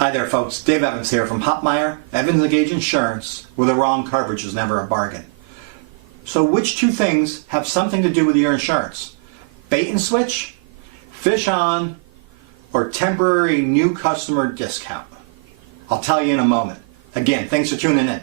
Hi there folks, Dave Evans here from Hopmeyer, Evans & Gage Insurance, where the wrong coverage is never a bargain. So which two things have something to do with your insurance? Bait and switch, fish on, or temporary new customer discount? I'll tell you in a moment. Again, thanks for tuning in.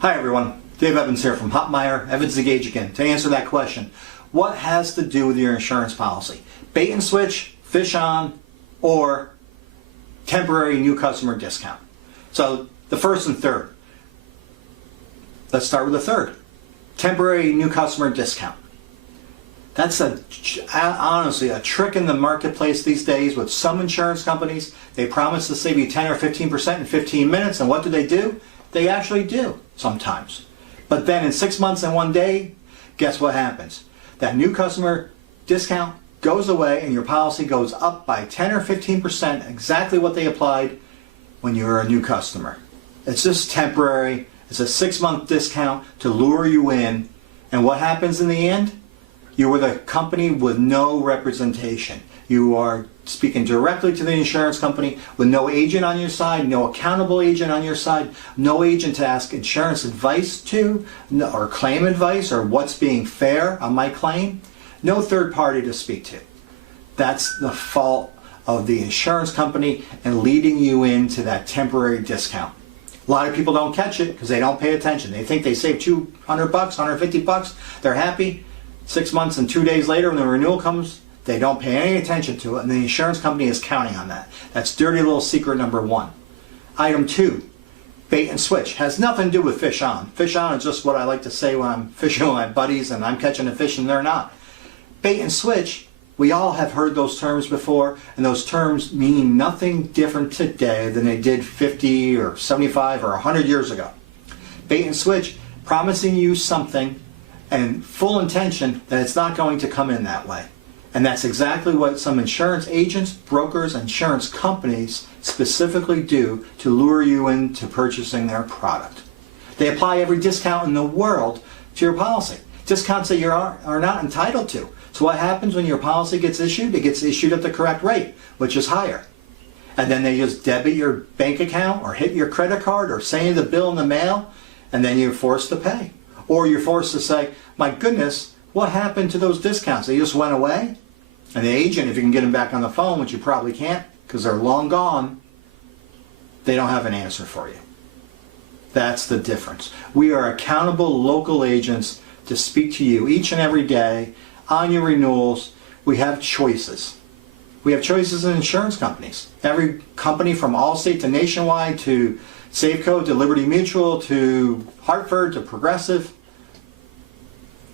Hi everyone, Dave Evans here from Hopmeyer, Evans & Gage again. To answer that question, what has to do with your insurance policy? Bait and switch, fish on, or temporary new customer discount? So the first and third. Let's start with the third. Temporary new customer discount. That's honestly a trick in the marketplace these days with some insurance companies. They promise to save you 10 or 15% in 15 minutes, and what do? They actually do sometimes. But then in 6 months and 1 day, guess what happens? That new customer discount goes away and your policy goes up by 10 or 15%, exactly what they applied when you were a new customer. It's just temporary. It's a 6-month discount to lure you in. And what happens in the end? You were the company with no representation. You are speaking directly to the insurance company with no agent on your side, no accountable agent on your side, no agent to ask insurance advice to, or claim advice, or what's being fair on my claim. No third party to speak to. That's the fault of the insurance company and leading you into that temporary discount. A lot of people don't catch it because they don't pay attention. They think they save $200, $150, they're happy. 6 months and 2 days later when the renewal comes, they don't pay any attention to it, and the insurance company is counting on that. That's dirty little secret number one. Item two, bait and switch. Has nothing to do with fish on. Fish on is just what I like to say when I'm fishing with my buddies and I'm catching a fish and they're not. Bait and switch, we all have heard those terms before, and those terms mean nothing different today than they did 50 or 75 or 100 years ago. Bait and switch, promising you something and full intention that it's not going to come in that way. And that's exactly what some insurance agents, brokers, insurance companies specifically do to lure you into purchasing their product. They apply every discount in the world to your policy. Discounts that you are not entitled to. So what happens when your policy gets issued? It gets issued at the correct rate, which is higher. And then they just debit your bank account or hit your credit card or send you the bill in the mail, and then you're forced to pay. Or you're forced to say, my goodness, what happened to those discounts? They just went away? And the agent, if you can get them back on the phone, which you probably can't because they're long gone, they don't have an answer for you. That's the difference. We are accountable local agents to speak to you each and every day on your renewals. We have choices. We have choices in insurance companies. Every company from Allstate to Nationwide to Safeco to Liberty Mutual to Hartford to Progressive.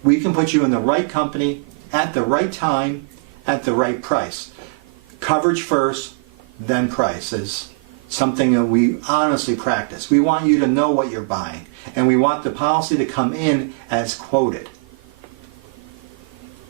We can put you in the right company at the right time at the right price. Coverage first, then price is something that we honestly practice. We want you to know what you're buying, and we want the policy to come in as quoted.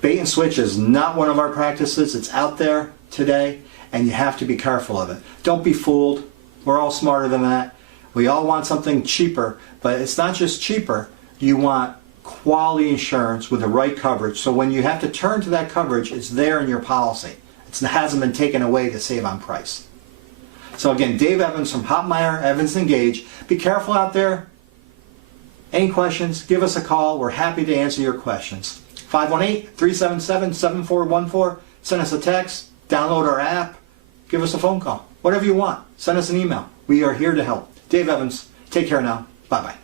Bait and switch is not one of our practices. It's out there today, and you have to be careful of it. Don't be fooled. We're all smarter than that. We all want something cheaper, but it's not just cheaper. You want quality insurance with the right coverage, so when you have to turn to that coverage, it's there in your policy. It hasn't been taken away to save on price. So again, Dave Evans from Hopmeyer, Evans & Gage. Be careful out there. Any questions, give us a call. We're happy to answer your questions. 518-377-7414. Send us a text, download our app, give us a phone call. Whatever you want. Send us an email. We are here to help. Dave Evans, take care now. Bye-bye.